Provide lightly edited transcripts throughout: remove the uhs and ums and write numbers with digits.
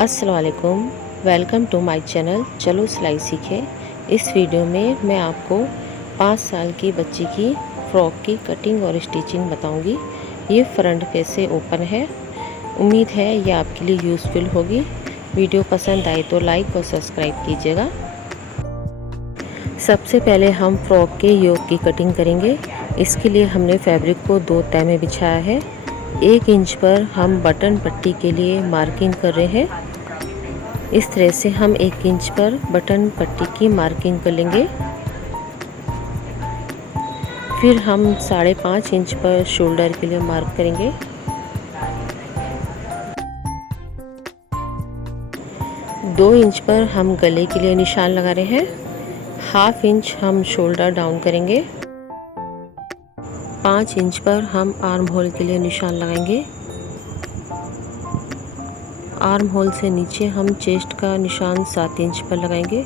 अस्सलाम वालेकुम। Welcome to my channel चलो सिलाई सीखें। इस वीडियो में मैं आपको 5 साल की बच्ची की फ़्रॉक की कटिंग और स्टिचिंग बताऊंगी। ये फ्रंट पे से ओपन है। उम्मीद है ये आपके लिए यूज़फुल होगी। वीडियो पसंद आए तो लाइक और सब्सक्राइब कीजिएगा। सबसे पहले हम फ़्रॉक के योक की कटिंग करेंगे। इसके लिए हमने फैब्रिक को 2 तह में बिछाया है। 1 इंच पर हम बटन पट्टी के लिए मार्किंग कर रहे हैं। इस तरह से हम 1 इंच पर बटन पट्टी की मार्किंग कर लेंगे। फिर हम 5.5 इंच पर शोल्डर के लिए मार्क करेंगे। दो इंच पर हम गले के लिए निशान लगा रहे हैं। 1/2 इंच हम शोल्डर डाउन करेंगे। 5 इंच पर हम आर्म होल के लिए निशान लगाएंगे। आर्म होल से नीचे हम चेस्ट का निशान 7 इंच पर लगाएंगे।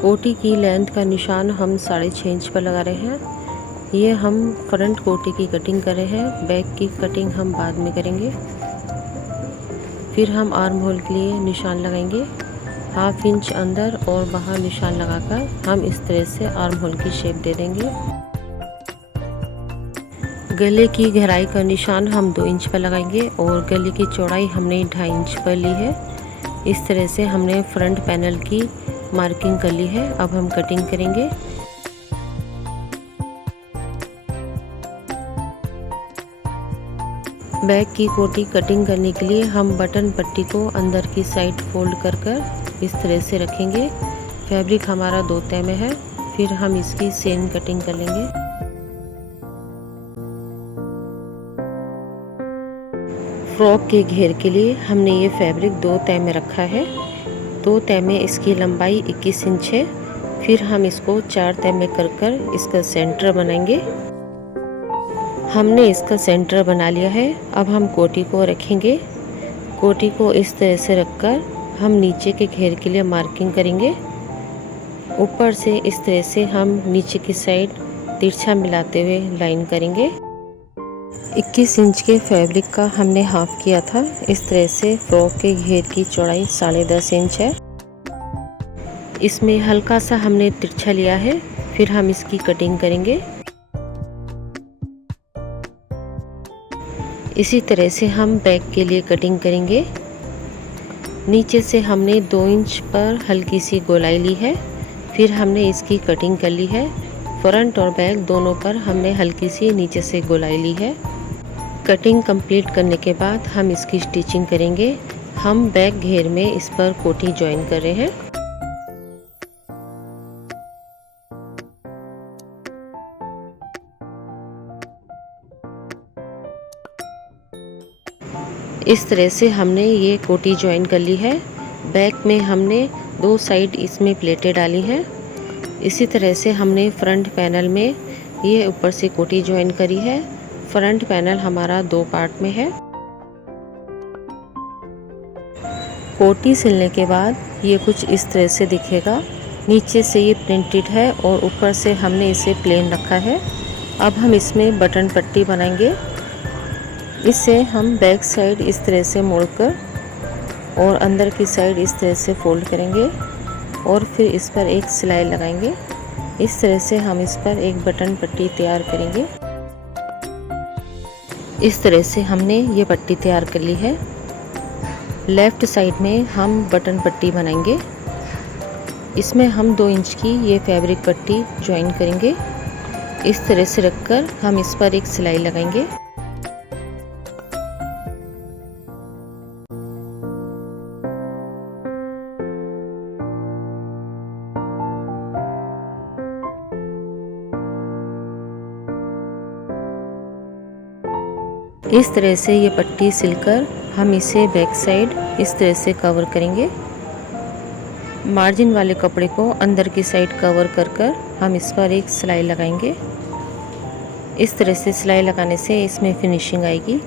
कोटी की लेंथ का निशान हम 6.5 इंच पर लगा रहे हैं। ये हम फ्रंट कोटी की कटिंग कर रहे हैं। बैक की कटिंग हम बाद में करेंगे। फिर हम आर्म होल के लिए निशान लगाएंगे। 1/2 इंच अंदर और बाहर निशान लगाकर हम इस तरह से आर्म होल की शेप दे देंगे। गले की गहराई का निशान हम 2 इंच पर लगाएंगे और गले की चौड़ाई हमने 2.5 इंच पर ली है। इस तरह से हमने फ्रंट पैनल की मार्किंग कर ली है। अब हम कटिंग करेंगे। बैक की कोटी कटिंग करने के लिए हम बटन पट्टी को अंदर की साइड फोल्ड कर कर इस तरह से रखेंगे। फैब्रिक हमारा 2 तह में है। फिर हम इसकी सेम कटिंग कर लेंगे। फ्रॉक के घेर के लिए हमने ये फैब्रिक 2 तह में रखा है। 2 तह में इसकी लंबाई 21 इंच है। फिर हम इसको 4 तह में कर कर इसका सेंटर बनाएंगे। हमने इसका सेंटर बना लिया है। अब हम कोटी को रखेंगे। कोटी को इस तरह से रखकर हम नीचे के घेर के लिए मार्किंग करेंगे। ऊपर से इस तरह से हम नीचे की साइड तिरछा मिलाते हुए लाइन करेंगे। 21 इंच के फैब्रिक का हमने हाफ किया था। इस तरह से फ्रॉक के घेर की चौड़ाई 10.5 इंच है। इसमें हल्का सा हमने तिरछा लिया है। फिर हम इसकी कटिंग करेंगे। इसी तरह से हम बैक के लिए कटिंग करेंगे। नीचे से हमने 2 इंच पर हल्की सी गोलाई ली है। फिर हमने इसकी कटिंग कर ली है। फ्रंट और बैक दोनों पर हमने हल्की सी नीचे से गोलाई ली है। कटिंग कंप्लीट करने के बाद हम इसकी स्टिचिंग करेंगे। हम बैक घेर में इस पर कोटी ज्वाइन कर रहे हैं। इस तरह से हमने ये कोटी ज्वाइन कर ली है। बैक में हमने 2 साइड इसमें प्लेटें डाली हैं। इसी तरह से हमने फ्रंट पैनल में ये ऊपर से कोटी ज्वाइन करी है। फ्रंट पैनल हमारा 2 पार्ट में है। कोटी सिलने के बाद ये कुछ इस तरह से दिखेगा। नीचे से ये प्रिंटेड है और ऊपर से हमने इसे प्लेन रखा है। अब हम इसमें बटन पट्टी बनाएंगे। इसे हम बैक साइड इस तरह से मोड़कर और अंदर की साइड इस तरह से फोल्ड करेंगे और फिर इस पर एक सिलाई लगाएंगे। इस तरह से हम इस पर एक बटन पट्टी तैयार करेंगे। इस तरह से हमने ये पट्टी तैयार कर ली है। लेफ़्ट साइड में हम बटन पट्टी बनाएंगे। इसमें हम 2 इंच की ये फैब्रिक पट्टी ज्वाइन करेंगे। इस तरह से रखकर हम इस पर एक सिलाई लगाएंगे। इस तरह से ये पट्टी सिलकर हम इसे बैक साइड इस तरह से कवर करेंगे। मार्जिन वाले कपड़े को अंदर की साइड कवर कर कर हम इस पर एक सिलाई लगाएंगे। इस तरह से सिलाई लगाने से इसमें फिनिशिंग आएगी।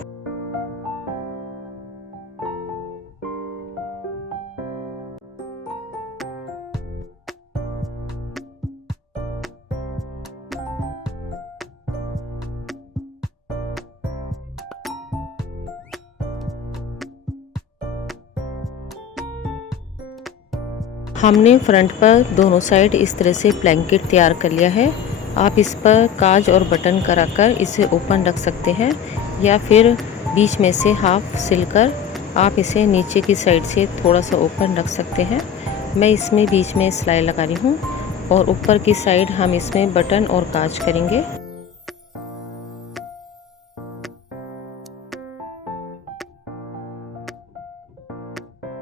हमने फ्रंट पर दोनों साइड इस तरह से ब्लैंकेट तैयार कर लिया है। आप इस पर काज और बटन कराकर इसे ओपन रख सकते हैं या फिर बीच में से हाफ सिलकर आप इसे नीचे की साइड से थोड़ा सा ओपन रख सकते हैं। मैं इसमें बीच में सिलाई लगा रही हूँ और ऊपर की साइड हम इसमें बटन और काज करेंगे।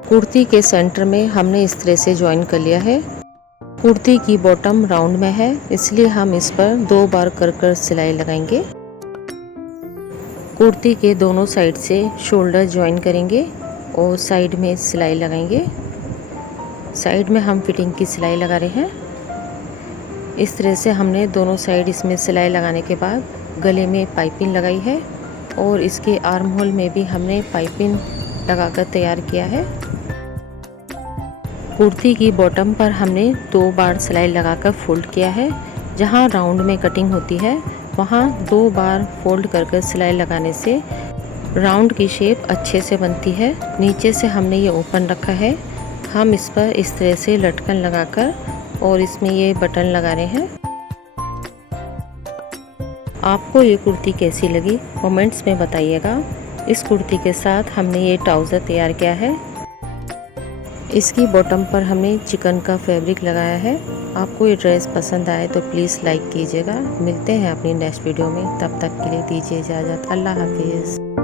कुर्ती के सेंटर में हमने इस तरह से ज्वाइन कर लिया है। कुर्ती की बॉटम राउंड में है, इसलिए हम इस पर 2 बार कर सिलाई लगाएंगे। कुर्ती के दोनों साइड से शोल्डर ज्वाइन करेंगे और साइड में सिलाई लगाएंगे। साइड में हम फिटिंग की सिलाई लगा रहे हैं। इस तरह से हमने दोनों साइड इसमें सिलाई लगाने के बाद गले में पाइपिंग लगाई है और इसके आर्म होल में भी हमने पाइपिंग लगाकर तैयार किया है। कुर्ती की बॉटम पर हमने 2 बार सिलाई लगाकर फोल्ड किया है। जहां राउंड में कटिंग होती है वहां 2 बार फोल्ड कर सिलाई लगाने से राउंड की शेप अच्छे से बनती है। नीचे से हमने ये ओपन रखा है। हम इस पर इस तरह से लटकन लगाकर और इसमें ये बटन लगा रहे हैं। आपको ये कुर्ती कैसी लगी कमेंट्स में बताइएगा। इस कुर्ती के साथ हमने ये ट्राउज़र तैयार किया है। इसकी बॉटम पर हमने चिकन का फैब्रिक लगाया है। आपको ये ड्रेस पसंद आए तो प्लीज़ लाइक कीजिएगा। मिलते हैं अपनी नेक्स्ट वीडियो में, तब तक के लिए दीजिए इजाज़त। अल्लाह हाफिज़।